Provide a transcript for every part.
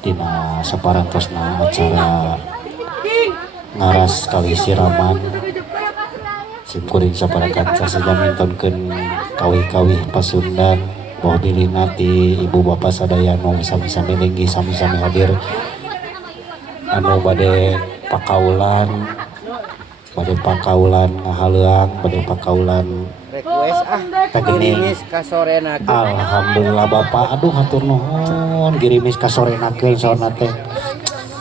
dina saparantosna acara ngaras kali siraman simkuring saparakanca sajamintonkeun kawih-kawih Pasundan bahwa dilina ti ibu bapak sadaya anu sami-sami linggi sami-sami hadir anu bade pakaulan ngahaleuang bade pakaulan request tagening kasorenakeun. alhamdulillah bapak aduh hatur nuhun girimis kasorenakeun saona teh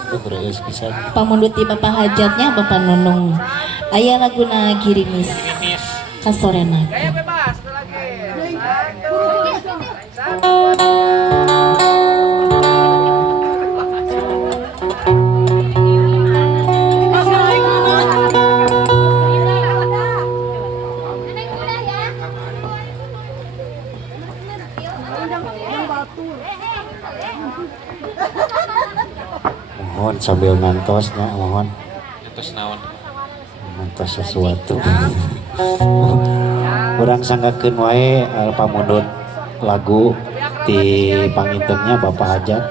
geus pisan Pamundut ti bapak hajatnya bapak nunung aya laguna girimis kasorena Bebas lagi. mohon sambil ngantosnya mohon Terus naon? ngantos sesuatu urang sanggakeun wae pamundut lagu ti pangintennya bapak hajat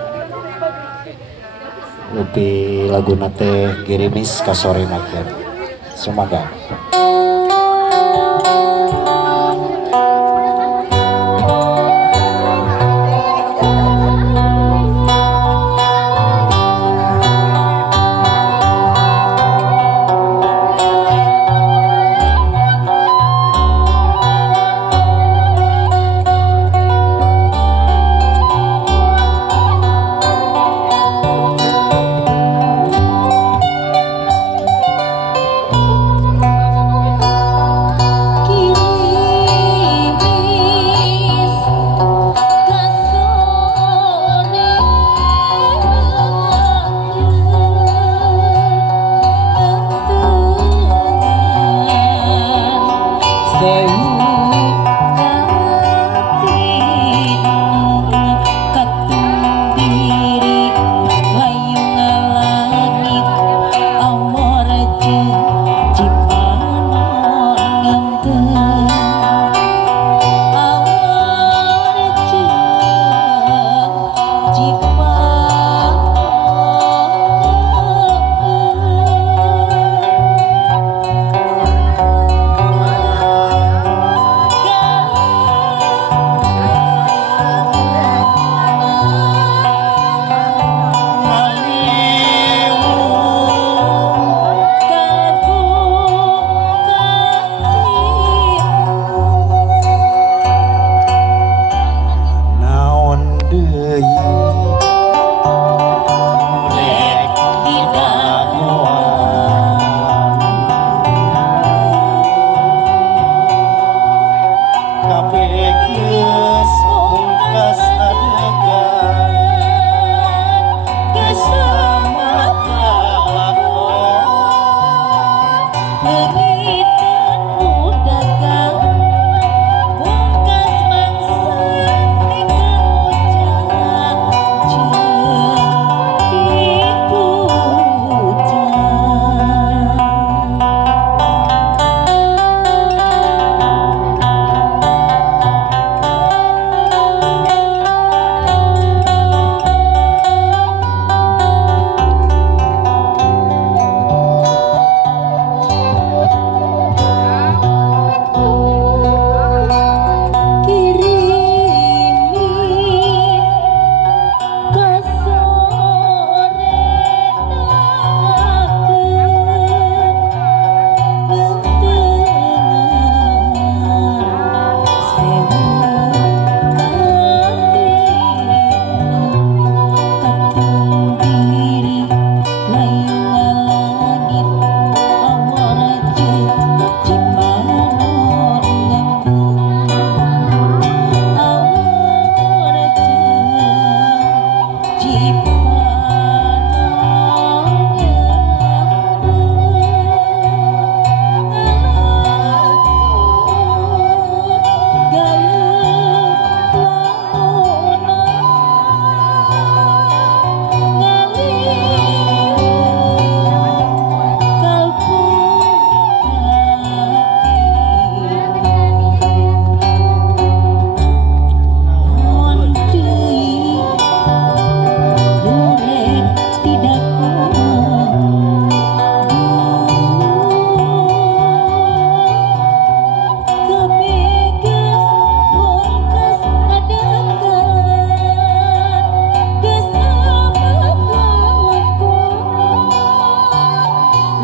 upi laguna teh girimis kasorenakeun sumaga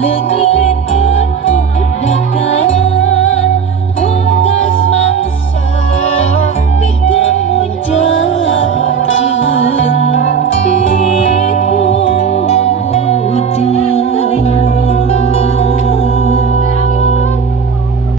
Leungit